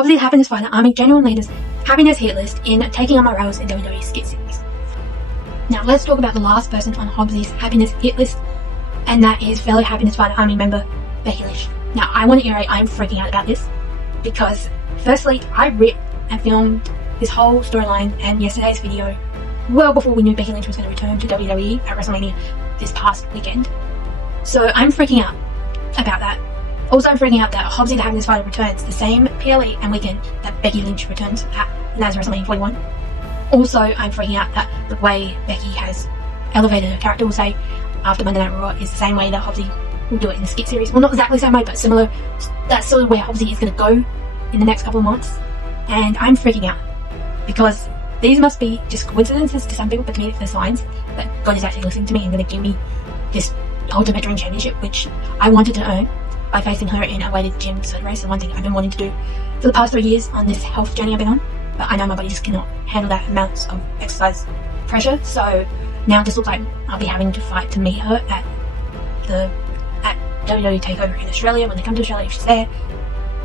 hobbzie the Happiness Fighter Army Genuine Leaders Happiness Hit List in taking on my rivals in WWE Skit Series. Now let's talk about the last person on Hobbzie's Happiness Hit List, and that is fellow Happiness Fighter Army member Becky Lynch. Now I want to iterate, I'm freaking out about this because firstly, I ripped and filmed this whole storyline and yesterday's video well before we knew Becky Lynch was going to return to WWE at WrestleMania this past weekend. So I'm freaking out about that. Also, I'm freaking out that Hobbzie the Happiness Fighter returns the same PLE and weekend that Becky Lynch returns at, and that's WrestleMania 41. Also, I'm freaking out that the way Becky has elevated her character, we'll say, after Monday Night Raw is the same way that Hobbzie will do it in the Skit Series. Well, not exactly the same way, but similar. That's sort of where Hobbzie is going to go in the next couple of months. And I'm freaking out because these must be just coincidences to some people, but to me, they're signs that God is actually listening to me and going to give me this Ultimate Dream Championship, which I wanted to earn by facing her in a weighted gym circuit race. The one thing I've been wanting to do for the past 3 years on this health journey I've been on, but I know my body just cannot handle that amount of exercise pressure. So now this looks like I'll be having to fight to meet her at WWE Takeover in Australia when they come to Australia if she's there,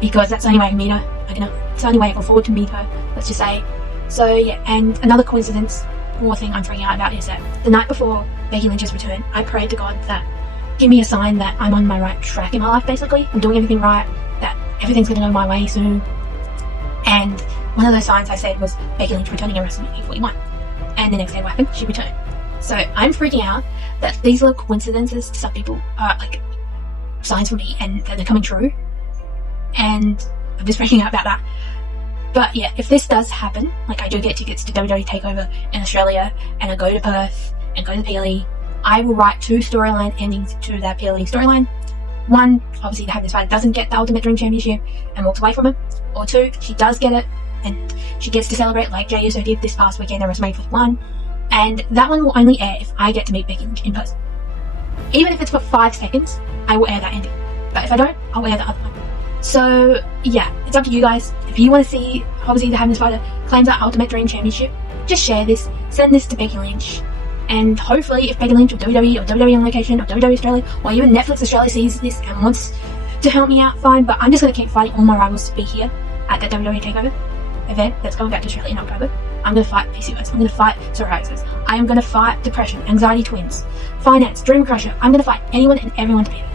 because that's the only way I can meet her. It's the only way I can afford to meet her, let's just say. So yeah, and another coincidence, more thing I'm freaking out about is that the night before Becky Lynch's return, I prayed to God that give me a sign that I'm on my right track in my life, basically. I'm doing everything right, that everything's going to go my way soon. And one of those signs I said was Becky Lynch returning at WrestleMania 41. And the next day what happened? She returned. So I'm freaking out that these little coincidences to some people are like signs for me and that they're coming true. And I'm just freaking out about that. But yeah, if this does happen, like I do get tickets to WWE Takeover in Australia and I go to Perth and go to the PLE, I will write 2 storyline endings to that PLE storyline. One, obviously the Happiness Fighter doesn't get the Ultimate Dream Championship and walks away from it. Or 2, she does get it and she gets to celebrate like Jey Uso did this past weekend at WrestleMania 41. And that one will only air if I get to meet Becky Lynch in person. Even if it's for 5 seconds, I will air that ending. But if I don't, I'll air the other one. So yeah, it's up to you guys. If you want to see Hobbzie the Happiness Fighter claim that Ultimate Dream Championship, just share this, send this to Becky Lynch, and hopefully if Becky Lynch or WWE or WWE on location or WWE Australia or even Netflix Australia sees this and wants to help me out, fine, but I'm just going to keep fighting all my rivals to be here at that WWE Takeover event that's going back to Australia in October. I'm going to fight PCOS, I'm going to fight psoriasis, I am going to fight depression, anxiety twins, finance, dream crusher. I'm going to fight anyone and everyone to be there.